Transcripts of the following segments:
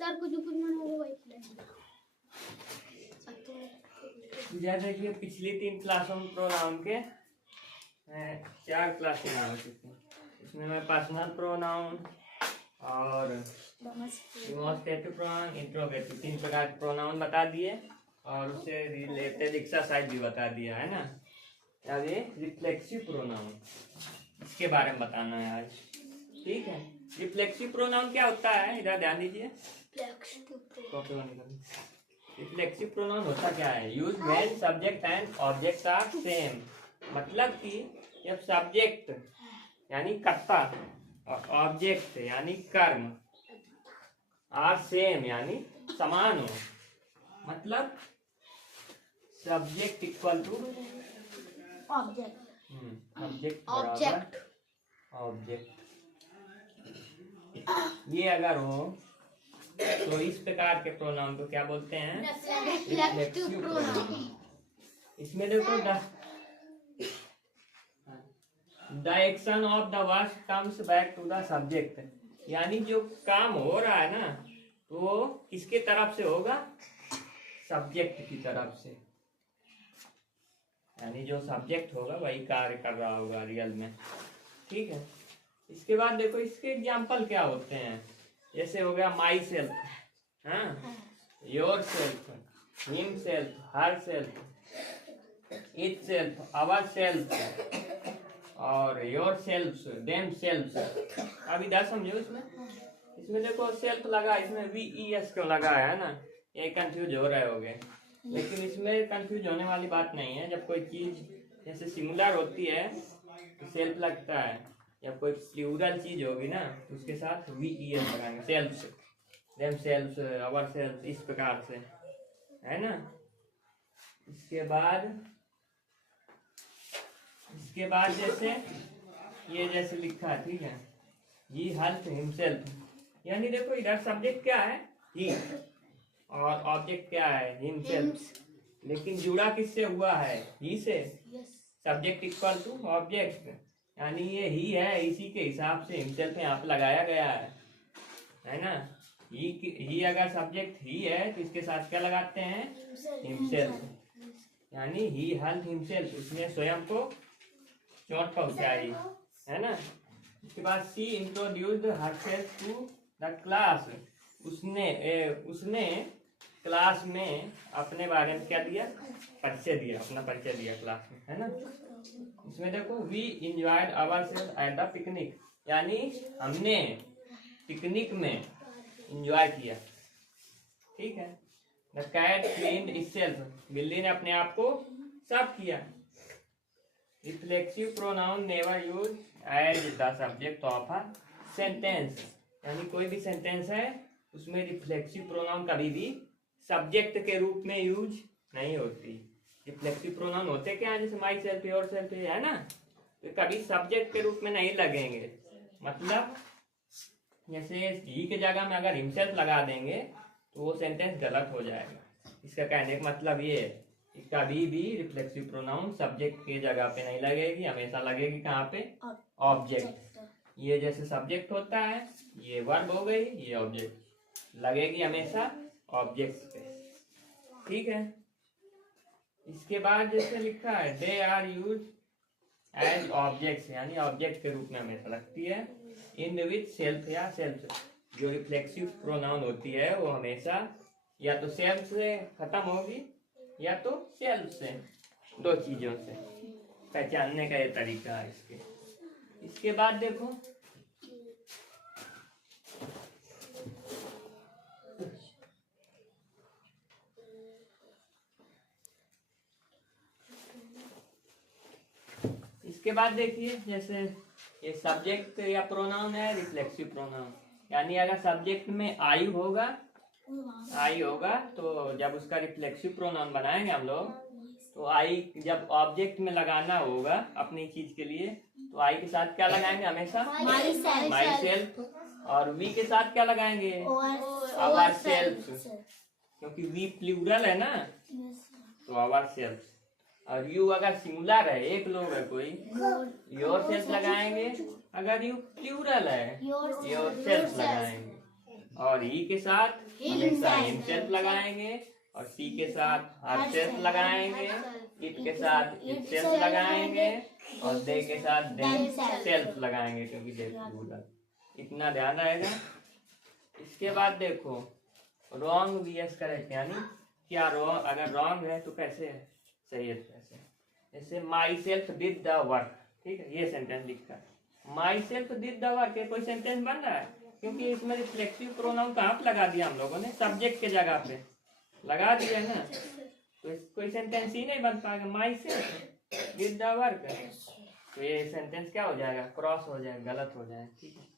Sir कुछ मन होगा वही जैसे कि पिछली 3 क्लासों में प्रोनाउन के 4 क्लास हो चुकी हैं। इसमें मैं पर्सनल प्रोनाउन और डेमोस्ट्रेटिव प्रोनाउन, इंट्रोगेटिव 3 प्रकार के प्रोनाउन बता दिए और उससे रिलेटेड एक्सरसाइज भी बता दिया है ना। अब ये रिफ्लेक्सिव प्रोनाउन, इसके बारे में बताना है आज। ठीक है, रिफ्लेक्सिव प्रोनाउन क्या होता है, इधर ध्यान दीजिए। रिफ्लेक्सिव प्रोनाउन होता क्या है? Use when subject and object are same. मतलब कि जब सब्जेक्ट यानी कर्ता और ऑब्जेक्ट यानी कर्म आर सेम यानी समान हो। मतलब subject equal to object object ये अगर हो तो इस प्रकार के प्रोनाउन को क्या बोलते हैं? Reflexive pronoun. इसमें देखो the action of the word comes back to the subject, यानी जो काम हो रहा है ना तो किसके तरफ से होगा? सब्जेक्ट की तरफ से, यानी जो सब्जेक्ट होगा वही कार्य कर रहा होगा रियल में। ठीक है, इसके बाद देखो इसके एग्जाम्पल क्या होते हैं। जैसे हो गया माई सेल्फ, हाँ, yourself, himself, herself, itself, ourself और योर सेल्फ, देम सेल्फ। अब इधर समझो, इसमें देखो सेल्फ लगा, इसमें VES क्यों लगा है ना, ये कंफ्यूज हो रहे होगे। लेकिन इसमें कंफ्यूज होने वाली बात नहीं है। जब कोई चीज जैसे सिंगुलर होती है तो सेल्फ लगता है, जब कोई प्लूरल चीज होगी ना तो उसके साथ VES लगाएंगे, self, themself, ourself, इस प्रकार से, है ना। इसके बाद जैसे ये जैसे लिखा है, ठीक है, ही हेल्प हिमसेल्फ, यानी देखो इधर सब्जेक्ट क्या है? ही, और ऑब्जेक्ट क्या है? हिमसेल्फ। लेकिन जुड़ा किससे हुआ है? ही से। सब्जेक्ट इक्वल टू ऑब्जेक्ट, यानी ये ही है, इसी के हिसाब से हिमसेल्फ यहाँ पे लगाया गया है ना। ही अगर सब्जेक्ट ही है तो इसके साथ क्या लगाते हैं? हिमसेल्फ, यानी ही हेल्प हिमसेल्फ, उसने स्वयं को चोट पहुंचाई, है ना। उसके बाद she introduced herself to the class, उसने क्लास में अपने बारे में क्या दिया? परिचय दिया, अपना परिचय दिया क्लास में, है ना। इसमें देखो we enjoyed ourself at the picnic, यानी हमने पिकनिक में एंजॉय किया। ठीक है, द कैट क्लीन्ड इटसेल्फ, बिल्ली ने अपने आप को साफ किया। Reflexive pronoun never use as the subject of a sentence, यानी कोई भी सेंटेंस है उसमें रिफ्लेक्सिव प्रोनाउन कभी भी सब्जेक्ट के रूप में यूज नहीं होती। रिफ्लेक्सिव प्रोनाउन होते क्या है? जैसे माई सेल्फ, योर सेल्फ, है ना, तो कभी सब्जेक्ट के रूप में नहीं लगेंगे। मतलब जैसे ही के जगह में अगर हिमसेल्फ लगा देंगे तो वो सेंटेंस गलत हो जाएगा। इसका कहने का मतलब ये है कि कभी भी रिफ्लेक्सिव प्रोनाउन सब्जेक्ट के जगह पे नहीं लगेगी, हमेशा लगेगी कहाँ पे? ऑब्जेक्ट। ये जैसे सब्जेक्ट होता है, ये वर्ब हो गई, ये ऑब्जेक्ट, लगेगी हमेशा ऑब्जेक्ट पे। ठीक है, इसके बाद जैसे लिखा है they are use as objects, यानी ऑब्जेक्ट के रूप में हमेशा लगती है। इन विच सेल्फ या सेल्फ, जो रिफ्लेक्सिव प्रोनाउन होती है वो हमेशा या तो सेल्फ से खत्म होगी या तो सेल्फ से, दो चीजों से। पहचानने का ये तरीका है इसके बाद देखो इसके बाद देखिए, जैसे ये सब्जेक्ट या प्रोनाउन है रिफ्लेक्सिव प्रोनाउन, यानी अगर सब्जेक्ट में आई होगा तो जब उसका रिफ्लेक्सिव प्रोनाउन बनाएंगे हम लोग तो आई जब ऑब्जेक्ट में लगाना होगा अपनी चीज के लिए तो आई के साथ क्या लगाएंगे? हमेशा माई सेल्फ। और वी के साथ क्या लगाएंगे? आवर सेल्फ, क्योंकि वी प्लूरल है ना, तो आवर सेल्फ। और यू अगर सिंगुलर है, एक लोग है कोई, योर सेल्फ लगाएंगे। अगर यू प्लूरल है, योर सेल्फ लगाएंगे। और ई के साथ हमेशा हिमसेल्फ लगाएंगे, और सी के साथ हरसेल्फ लगाएंगे, इट के साथ इटसेल्फ लगाएंगे, और दे के साथ देम सेल्फ लगाएंगे, क्योंकि दे प्लूरल। इतना ध्यान रहेगा। इसके बाद देखो रॉन्ग वीएस करेक्ट, यानी क्या रॉन्ग, अगर रॉन्ग है तो कैसे है, सही है तो कैसे। जैसे my self did the work, ठीक है, ये सेंटेंस लिखा है, my self did the work, कोई सेंटेंस बन रहा है, क्योंकि इसमें रिफ्लेक्सिव प्रोनाउन कहाँ पे लगा दिया हम लोगों ने, सब्जेक्ट के जगह पे लगा दिया ना, तो कोई सेंटेंस ही नहीं बन पाएगा। My self did the work, तो ये सेंटेंस क्या हो जाएगा, क्रॉस हो जाएगा, गलत हो जाएगा, ठीक है।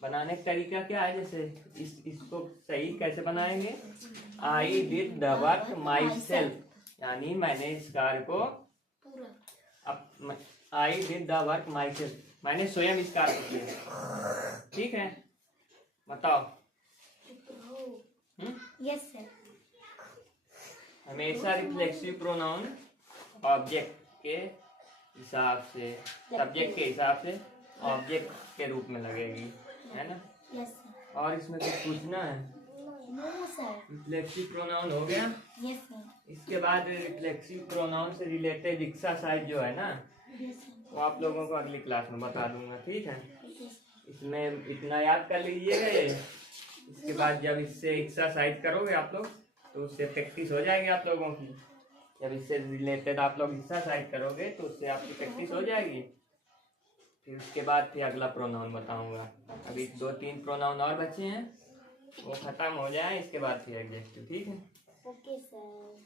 बनाने का तरीका क्या है, जैसे इसको सही कैसे बनाएंगे, I did the work my self, यानी मैंने इस कार्य को I did the work my self, मैंने स्वयं इस कार्य को किया, ठीक है। बताओ। Yes sir. हमेशा रिफ्लेक्सिव प्रोनाउन ऑब्जेक्ट के हिसाब से, सब्जेक्ट के हिसाब से ऑब्जेक्ट के रूप में लगेगी, है ना। Yes sir. और इसमें कुछ पूछना है? No sir. रिफ्लेक्सिव प्रोनाउन हो गया। Yes sir. इसके बाद रिफ्लेक्सिव प्रोनाउन से रिलेटेड एक्सरसाइज जो है ना, वो आप लोगों को अगली क्लास में बता दूंगा, ठीक है। इसमें इतना याद कर लीजिएगा ये। इसके बाद जब इससे एक्सरसाइज करोगे आप लोग तो उससे प्रैक्टिस हो जाएगी आप लोगों की। जब इससे रिलेटेड आप लोग एक्सरसाइज करोगे तो उससे आपकी प्रैक्टिस हो जाएगी। फिर उसके बाद फिर अगला प्रोनाउन बताऊंगा। अभी 2-3 प्रोनाउन और बचे हैं, वो खत्म हो जाए, इसके बाद फिर एडजेक्टिव, ठीक है। Okay sir.